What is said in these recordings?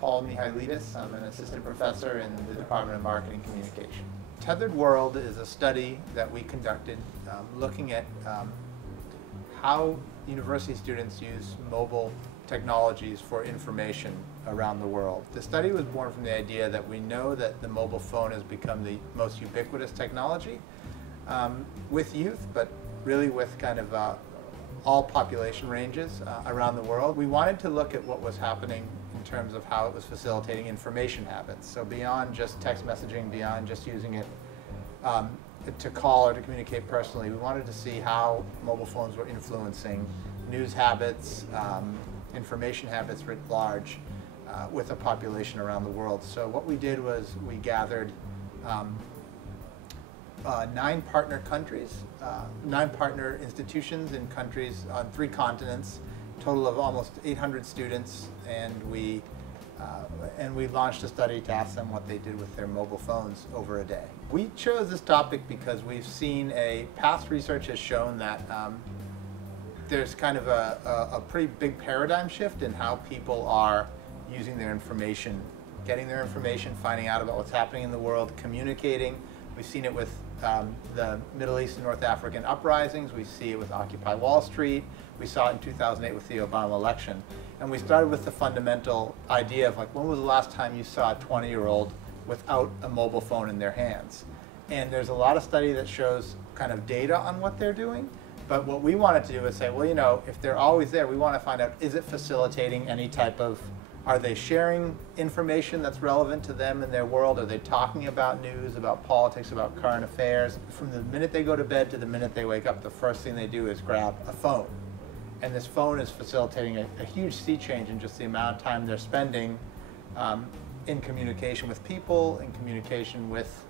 Paul Mihailidis. I'm an assistant professor in the Department of Marketing Communication. Tethered World is a study that we conducted looking at how university students use mobile technologies for information around the world. The study was born from the idea that we know that the mobile phone has become the most ubiquitous technology with youth, but really with kind of all population ranges around the world. We wanted to look at what was happening in terms of how it was facilitating information habits. So beyond just text messaging, beyond just using it to call or to communicate personally, we wanted to see how mobile phones were influencing news habits, information habits writ large with a population around the world. So what we did was we gathered 9 partner countries, 9 partner institutions in countries on 3 continents, total of almost 800 students, and we launched a study to ask them what they did with their mobile phones over a day. We chose this topic because we've seen past research has shown that there's kind of a pretty big paradigm shift in how people are using their information, getting their information, finding out about what's happening in the world, communicating. We've seen it with the Middle East and North African uprisings. We see it with Occupy Wall Street. We saw it in 2008 with the Obama election. And we started with the fundamental idea of, like, when was the last time you saw a 20-year-old without a mobile phone in their hands? And there's a lot of study that shows kind of data on what they're doing. But what we wanted to do is say, well, you know, if they're always there, we want to find out, is it facilitating any type of, are they sharing information that's relevant to them in their world? Are they talking about news, about politics, about current affairs? From the minute they go to bed to the minute they wake up, the first thing they do is grab a phone. And this phone is facilitating a huge sea change in just the amount of time they're spending in communication with people, in communication with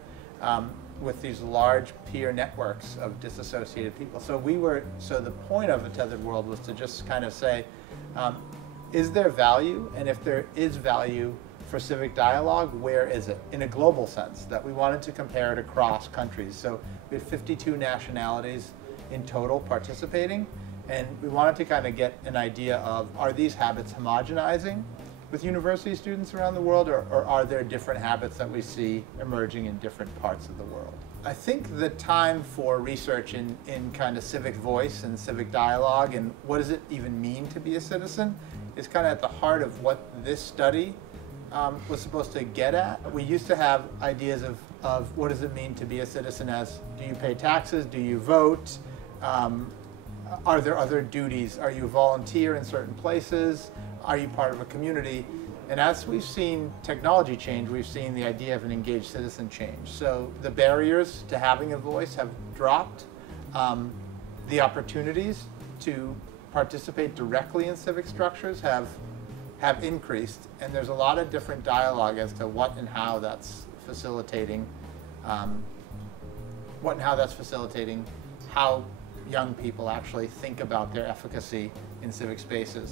these large peer networks of disassociated people. So the point of a Tethered World was to just kind of say, is there value? And if there is value for civic dialogue, where is it? In a global sense, that we wanted to compare it across countries. So we had 52 nationalities in total participating, and we wanted to kind of get an idea of, are these habits homogenizing with university students around the world, or are there different habits that we see emerging in different parts of the world? I think the time for research in kind of civic voice and civic dialogue and what does it even mean to be a citizen is kind of at the heart of what this study was supposed to get at. We used to have ideas of what does it mean to be a citizen as, do you pay taxes, do you vote, are there other duties, are you a volunteer in certain places, are you part of a community? And as we've seen technology change, we've seen the idea of an engaged citizen change. So the barriers to having a voice have dropped. The opportunities to participate directly in civic structures have increased. And there's a lot of different dialogue as to what and how that's facilitating, how young people actually think about their efficacy in civic spaces.